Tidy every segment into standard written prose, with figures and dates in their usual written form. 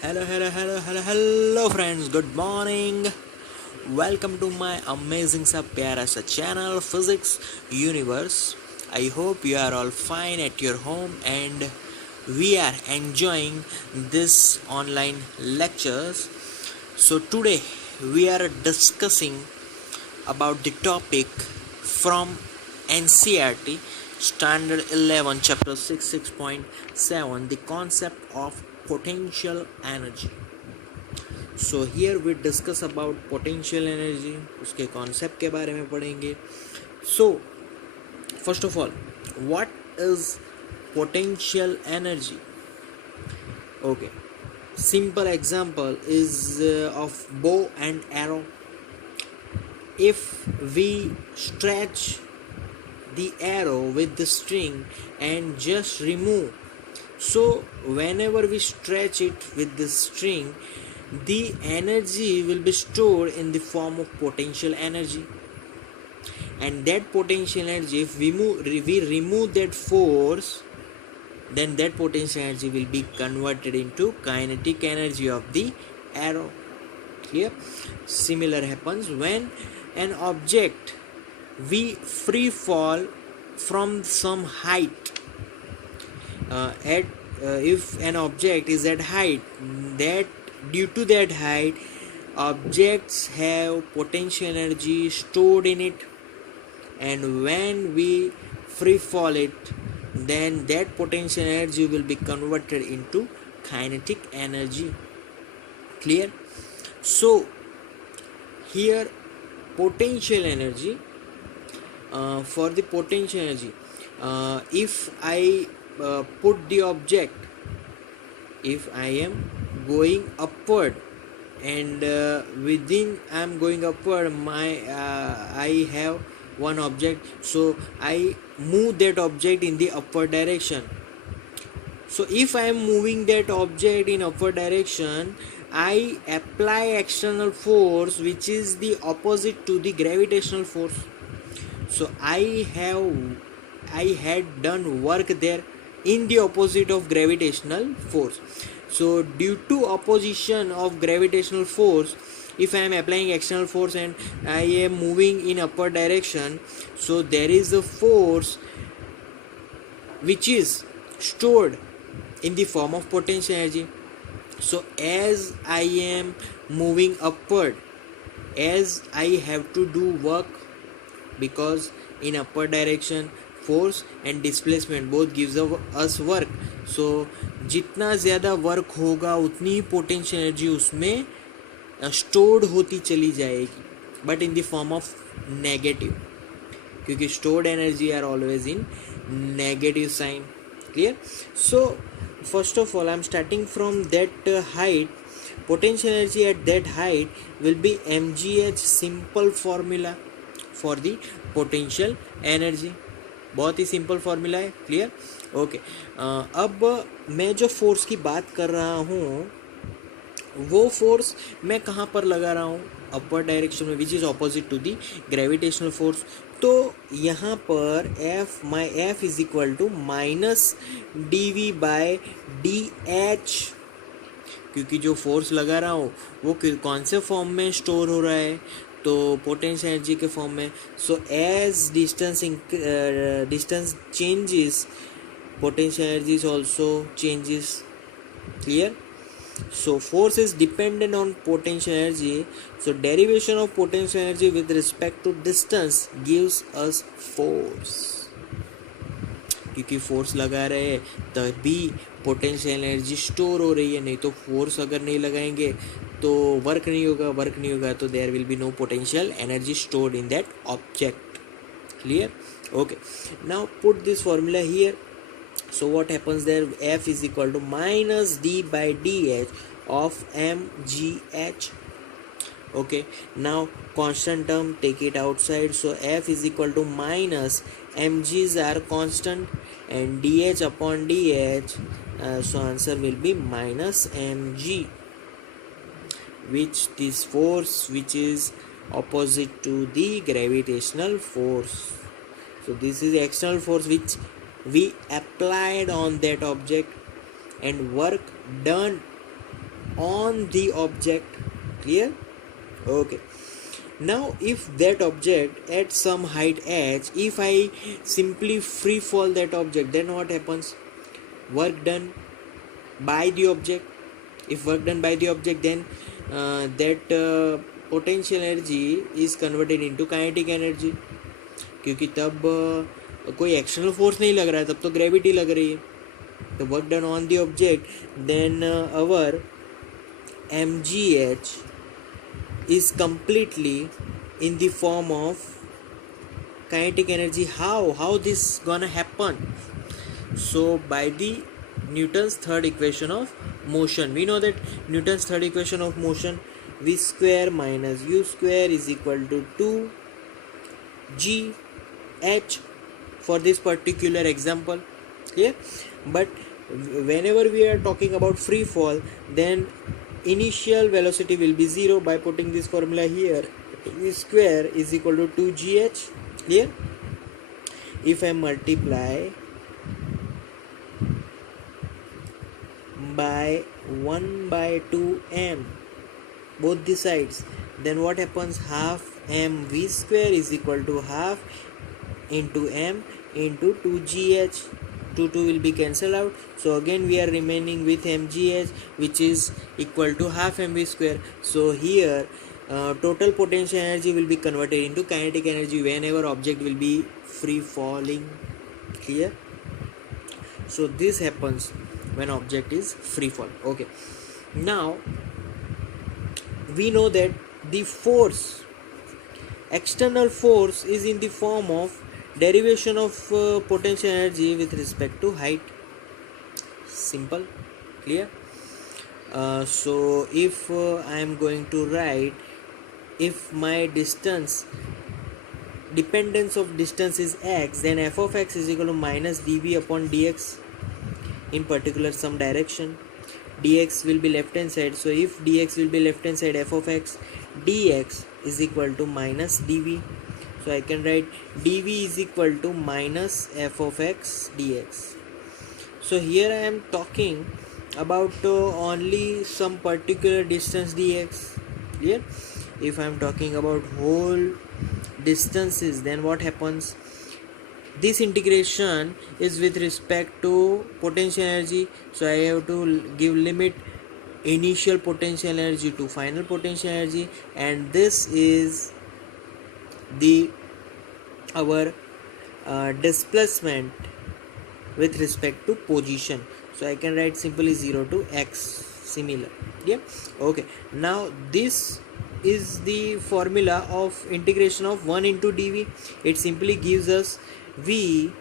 Hello, friends. Good morning. Welcome to my amazing सा प्यारा सा channel Physics Universe. I hope you are all fine at your home and we are enjoying this online lectures. So today we are discussing about the topic from NCERT Standard 11 Chapter 6.7, the concept of potential energy. So here we discuss about potential energy, उसके concept के बारे में पढ़ेंगे. So first of all, what is potential energy? Okay, simple example is of bow and arrow. If we stretch the arrow with the string and just remove, so whenever we stretch it with the string, the energy will be stored in the form of potential energy, and that potential energy, if we remove that force, then that potential energy will be converted into kinetic energy of the arrow. Clear? Similar happens when an object we free fall from some height. If an object is at height, that due to that height, objects have potential energy stored in it, and when we free fall it, then that potential energy will be converted into kinetic energy. Clear? So here potential energy, for the potential energy, if I put the object, if I am going upward and within I am going upward, I have one object, so I move that object in the upward direction. So if I am moving that object in upward direction, I apply external force which is the opposite to the gravitational force. So I had done work there in the opposite of gravitational force. So due to opposition of gravitational force, if I am applying external force and I am moving in upward direction, so there is a force which is stored in the form of potential energy. So as I am moving upward, as I have to do work, because in upward direction force and displacement both gives us work. So जितना ज़्यादा work होगा उतनी ही potential energy उसमें stored होती चली जाएगी, but in the form of negative, क्योंकि stored energy are always in negative sign. Clear? So first of all, I am starting from that height. Potential energy at that height will be mgh, simple formula for the potential energy. बहुत ही simple formula है. Clear? Okay. अब मैं जो force की बात कर रहा हूँ, वो फोर्स मैं कहाँ पर लगा रहा हूँ? अपवर्ड डायरेक्शन में, which is opposite to the gravitational force. तो यहाँ पर my F is equal to minus d v by d h, क्योंकि जो फोर्स लगा रहा हूँ वो कौन से फॉर्म में स्टोर हो रहा है? तो पोटेंशियल एनर्जी के फॉर्म में. So as distance changes, potential energy is also changes. Clear? So force is dependent on potential energy. So derivation of potential energy with respect to distance gives us force. क्योंकि force लगा रहे हैं तभी potential energy store हो रही है, नहीं तो फोर्स अगर नहीं लगाएंगे तो वर्क नहीं होगा तो there will be no potential energy stored in that object. Clear? Okay. Now put this formula here. So what happens there? F is equal to minus d by dh of mgh. Okay, now constant term, take it outside. So F is equal to minus mg's are constant and dh upon dh, so answer will be minus mg, which this force which is opposite to the gravitational force. So this is external force which we applied on that object, and work done on the object. Clear? Okay. Now if that object at some height h, if I simply free fall that object, then what happens? Work done by the object. If work done by the object, then that potential energy is converted into kinetic energy, क्योंकि तब कोई external force नहीं लग रहा है, तब तो gravity लग रही है. The work done on the object, then our mgh is completely in the form of kinetic energy. How this gonna happen? So by the Newton's third equation of motion, we know that Newton's third equation of motion, v square minus u square is equal to 2gh for this particular example. Clear? But whenever we are talking about free fall, then initial velocity will be 0. By putting this formula here, v square is equal to 2gh. Clear? If I multiply by 1 by 2m both the sides, then what happens? Half mv square is equal to half into m into 2gh. 2 will be cancelled out, so again we are remaining with mgh, which is equal to half mv square. So here total potential energy will be converted into kinetic energy whenever object will be free falling. Clear? So this happens when object is free fall. Okay, now we know that the force, external force, is in the form of derivation of potential energy with respect to height. Simple. Clear? So if I am going to write, if my distance, dependence of distance is x, then f of x is equal to minus dv upon dx in particular some direction. Dx will be left hand side, so if dx will be left hand side, f of x dx is equal to minus dv. So I can write dv is equal to minus f of x dx. So here I am talking about only some particular distance dx. Clear? If I am talking about whole distances, then what happens? This integration is with respect to potential energy, so I have to give limit initial potential energy to final potential energy, and this is the our displacement with respect to position. So I can write simply 0 to x, similar. Yeah. Okay, now this is the formula of integration of 1 into dv. It simply gives us v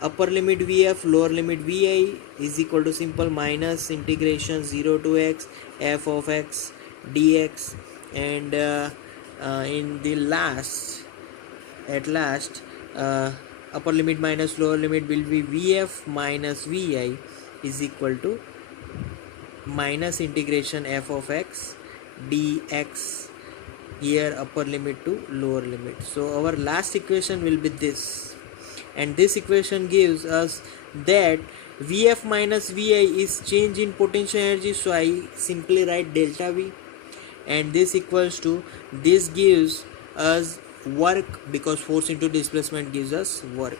upper limit vf lower limit vi is equal to simple minus integration 0 to x f of x dx, and in the last, at last, upper limit minus lower limit will be vf minus vi is equal to minus integration f of x dx, here upper limit to lower limit. So our last equation will be this, and this equation gives us that vf minus vi is change in potential energy, so I simply write delta v, and this equals to, this gives us work, because force into displacement gives us work.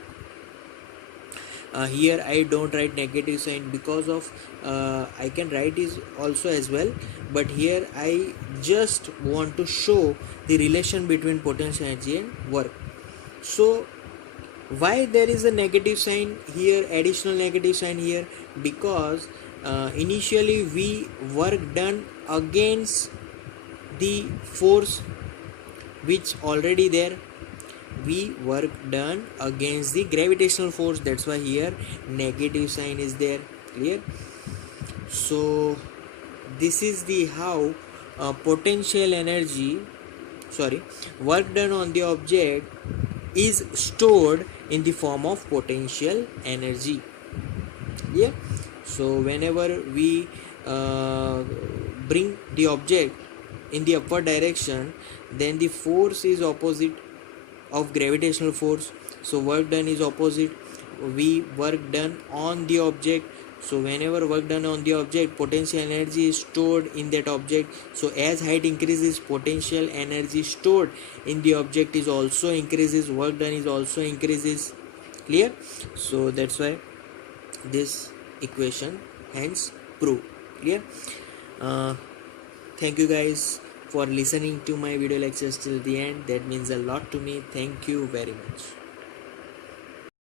Here I don't write negative sign because of I can write is also as well, but here I just want to show the relation between potential energy and work. So why there is a negative sign here, additional negative sign here? Because initially we work done against the force which already there, we work done against the gravitational force, that's why here negative sign is there. Clear? So this is the how potential energy, work done on the object is stored in the form of potential energy. Yeah. So whenever we bring the object in the upward direction, then the force is opposite of gravitational force, so work done is opposite. We work done on the object, So whenever work done on the object, potential energy is stored in that object. So as height increases, potential energy stored in the object is also increases, work done is also increases. Clear? So that's why this equation hence prove. Clear? uh, Thank you guys for listening to my video lectures till the end. That means a lot to me. Thank you very much.